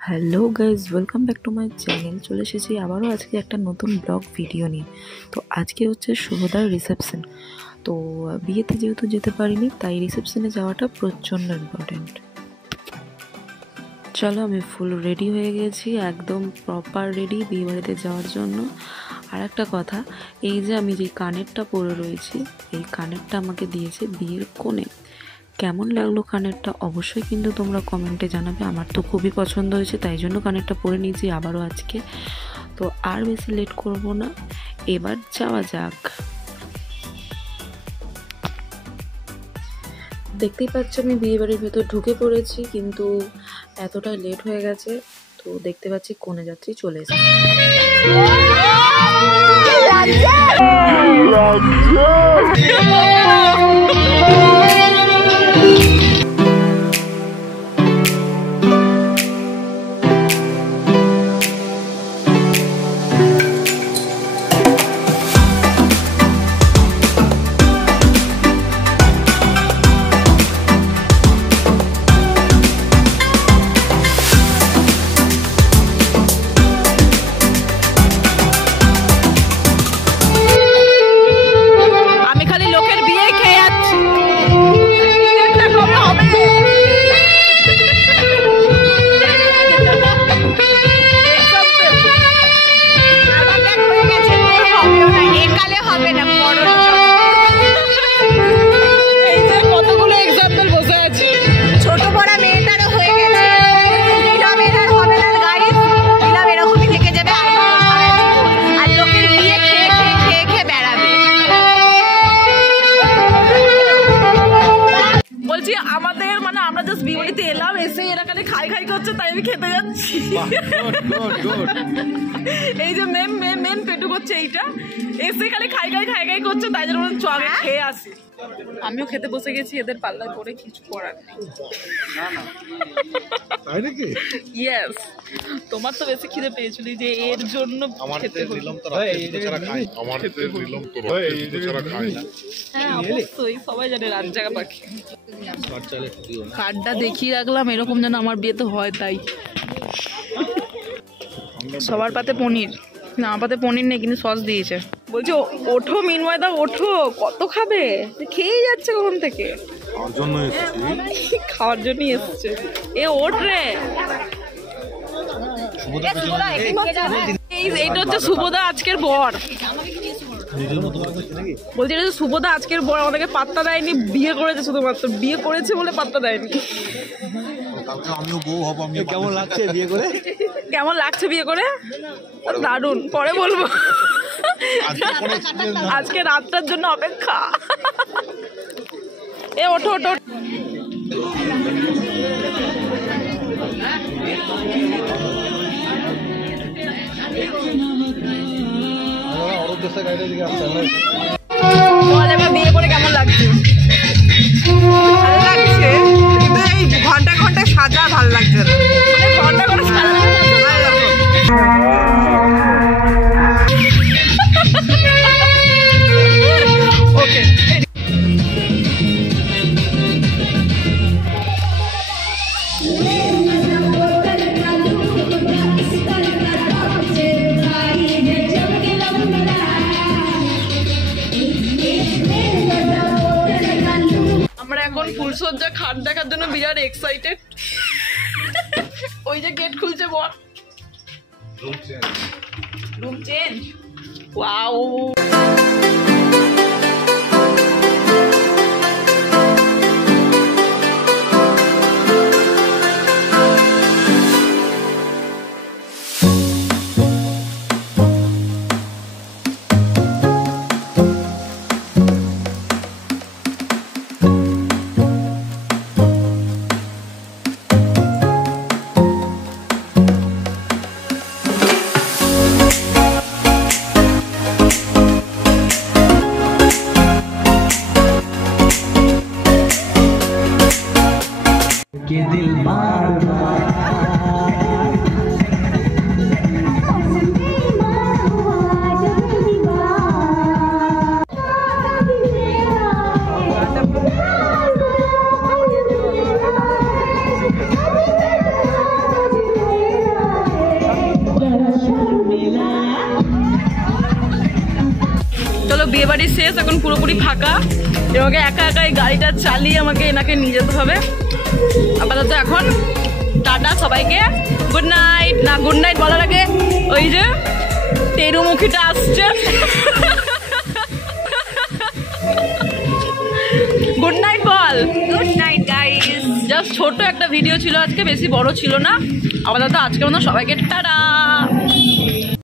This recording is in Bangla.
Hello guys, welcome back to my channel. চলে এসেছি আবারও আজকে একটা নতুন ব্লগ ভিডিও নিয়ে। তো আজকে হচ্ছে শুভদার রিসেপশন। তো বিয়েতে যেহেতু যেতে পারিনি, তাই রিসেপশনে যাওয়াটা প্রচণ্ড ইম্পর্ট্যান্ট। চলো, আমি ফুল রেডি হয়ে গেছি, একদম প্রপার রেডি বিয়েবাড়িতে যাওয়ার জন্য। আর একটা কথা, এই যে আমি যে কানেরটা পরে রয়েছি, এই কানেরটা আমাকে দিয়েছে বিয়ের কোণে। কেমন লাগলো কানেরটা অবশ্যই কিন্তু তোমরা কমেন্টে জানাবে। আমার তো খুবই পছন্দ হয়েছে, তাই জন্য কানেরটা পরে নিয়েছি আবারও আজকে। তো আর বেশি লেট করব না, এবার যাওয়া যাক। দেখতেই পাচ্ছ আমি বিয়েবাড়ির ভেতর ঢুকে পড়েছি, কিন্তু এতটাই লেট হয়ে গেছে। তো দেখতে পাচ্ছি কনে যাত্রী চলে এসেছে। আমাদের মানে আমরা জাস্ট বিয়েবাড়িতে এলাম, এসে এলাকাতে খাই খাই করছে, তাই আমি খেতে যাচ্ছি। এই যে মেম পেটু করছে, এইটা এসে খালি খাই খাই করছে, তাই জন্য চ আগে খেয়ে আসি। আমিও খেতে বসে গেছি, এদের পাল্লায় পরে কিছু করার নেই। ইয়েস, তোমার তো বেশি খিদে পেয়েছিল যে এর জন্য খেতে হলো। হ্যাঁ অবশ্যই, সবাই জানে রাত জাগা পাখি। কার্ডটা দেখিয়ে রাখলাম, এরকম যেন আমার বিয়েতে হয় তাই। সবার পাতে পনির, না আমার পাতে পনির নেই, কিন্তু সস দিয়েছে। বলছি ওঠো মিনময়দা, ওঠো, কত খাবে? খেয়েই যাচ্ছে কখন থেকে। খাওয়ার জন্যই এসছে। এ ওঠ রে। এইটা হচ্ছে শুভদা আজকের বর। বলছি এটা হচ্ছে শুভদা আজকের বর, আমাদেরকে পাত্তা দেয়নি। বিয়ে করেছে শুধুমাত্র, বিয়ে করেছে বলে পাত্তা দেয়নি। কেমন লাগছে বিয়ে করে? কেমন লাগছে বিয়ে করে? দারুণ, পরে বলবো। আজকে রাতটার জন্য অপেক্ষা। এ ওঠো ওঠো। বিয়ে করে কেমন লাগছে? ভালো লাগছে, কিন্তু এই ঘন্টা ঘন্টা সাজা ভালো লাগছে না। ঘন্টা ঘন্টা সাজা ওকে। আমরা এখন ফুলসজ্জা খাট দেখার জন্য বিরাট এক্সাইটেড। ওই যে গেট খুলছে বল, রুম চেঞ্জ। ওয়াও, বিয়ে বাড়ি শেষ, এখন পুরোপুরি ফাঁকা। আমাকে একা একা এই গাড়িটা চালিয়ে আমাকে এনাকে নিয়ে যেতে হবে। আপাতত এখন টাটা সবাইকে, গুড নাইট। না, গুড নাইট বলার আগে ওই যে তেরুমুখীটা আসছে। গুড নাইট বল। Good night guys. জাস্ট ছোট একটা ভিডিও ছিল আজকে, বেশি বড় ছিল না। আপাতত আজকে মতো সবাইকে টাটা।